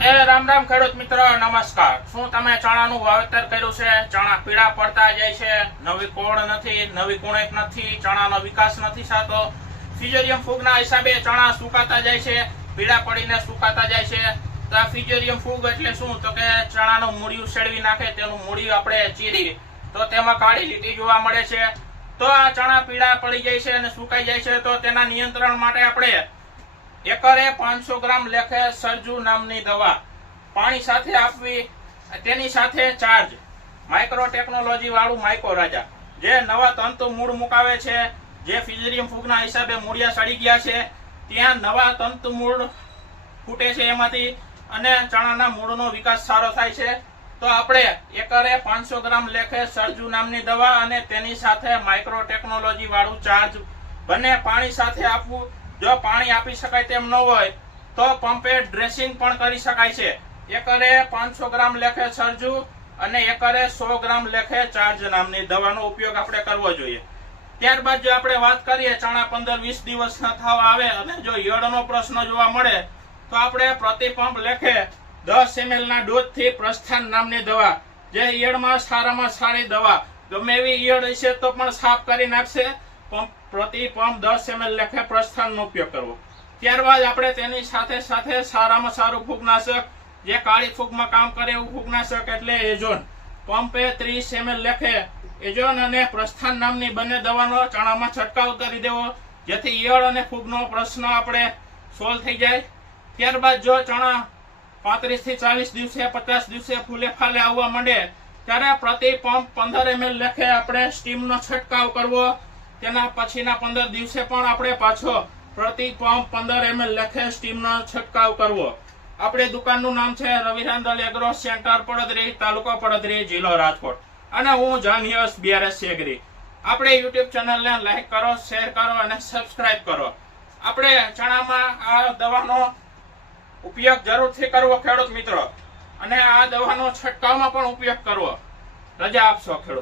એ રામ રામ ખેડૂત મિત્રો, નમસ્કાર. શું તમે ચણાનું વાવેતર કર્યું છે? ચણા પીળા પડતા જાય છે, નવી કોળ નથી, નવી કુણેક નથી, ચણાનો વિકાસ નથી થતો. ફિજેરિયમ ફૂગના હિસાબે ચણા સુકાતા જાય છે, પીળા પડીને સુકાતા જાય છે. તો આ ફિજેરિયમ ફૂગ એટલે શું? તો કે ચણાનું મૂળિયું શેળવી નાખે, તેનું મૂળિયું આપણે ચીરી. તો તેમાં કાળી લીટી જોવા મળે છે. તો આ ચણા પીળા પડી જાય છે અને સુકાઈ જાય છે. તો તેના નિયંત્રણ માટે આપણે એકરે પાંચસો ગ્રામ લેખે સરજુ નામની દવા. પાણી સાથે આપવી, તેની સાથે ચાર્જ માઇક્રો ટેકનોલોજી વાળું માઇકો રાજા. જે નવા તંતુ મૂળ મુકાવે છે, જે ફિઝરિયમ ફૂગના હિસાબે મૂળિયા સડી ગયા છે, ત્યાં નવા તંતુ મૂળ ફૂટે છે એમાંથી અને ચણાના મૂળનો વિકાસ સારો થાય છે. તો આપણે એકરે પાંચસો ગ્રામ લેખે સરજુ નામની દવા અને તેની સાથે માઇક્રો ટેકનોલોજી વાળું ચાર્જ બંને પાણી સાથે આપવું જો પાણી આપી શકાય તેમ ન હોય, તો પંપે ડ્રેસિંગ પણ કરી શકાય છે. એકરે પાંચસો ગ્રામ લેખે સરજુ અને એકરે સો ગ્રામ લેખે ચાર્જ નામની દવાનો ઉપયોગ આપણે કરવો જોઈએ. ત્યારબાદ જો આપણે વાત કરીએ, ચણા પંદર વીસ દિવસના થાવ આવે અને જો યળનો પ્રશ્ન જોવા મળે, તો આપણે પ્રતિ પંપ લેખે દસ એમએલના ડોઝથી પ્રસ્થાન નામની દવા, જે ઈયળમાં સારામાં સારી દવા, ગમે એવી ઈયળ હશે તો પણ સાફ કરી નાખશે. પંપ પ્રતિ પંપ દસ એમએલ લેખે પ્રસ્થાનનો ઉપયોગ કરવો. ત્યારબાદ આપણે તેની સાથે સાથે સારામાં સારું ફૂગનાશક, જે કાળી ફૂગમાં કામ કરે એવું ફૂગનાશક એટલે એજોન પંપે ત્રીસ એમએલ લેખે એજોન અને પ્રસ્થાન નામની બંને દવાનો ચણામાં છંટકાવ કરી દેવો, જેથી ઈયળ અને ફૂગનો પ્રશ્ન આપણે સોલ્વ થઈ જાય. ત્યારબાદ જો ચણા પાંત્રીસથી ચાલીસ દિવસે, પચાસ દિવસે ફૂલે ફાલે આવવા માંડે, ત્યારે પ્રતિ પંપ પંદર એમએલ લેખે આપણે સ્ટીમનો છંટકાવ કરવો. તેના પછીના પંદર દિવસે પણ આપણે પાછો પ્રતિ પંપ પંદર એમએલ લેખે સ્ટીમનો છંટકાવ કરવો. આપણે દુકાનનું નામ છે રવિરાંદલ એગ્રો સેન્ટર પડદરી, તાલુકો પડદરી, જિલ્લો રાજકોટ. અને હું જાનિયસ બીઆરએસ એગ્રી આપણે યુટ્યુબ ચેનલને લાઈક કરો શેર કરો અને સબસ્ક્રાઇબ કરો. આપણે ચણામાં આ દવાનો ઉપયોગ જરૂરથી કરવો, ખેડૂત મિત્રો. અને આ દવાનો છંટકાવમાં પણ ઉપયોગ કરવો. રજા આપશો, ખેડૂત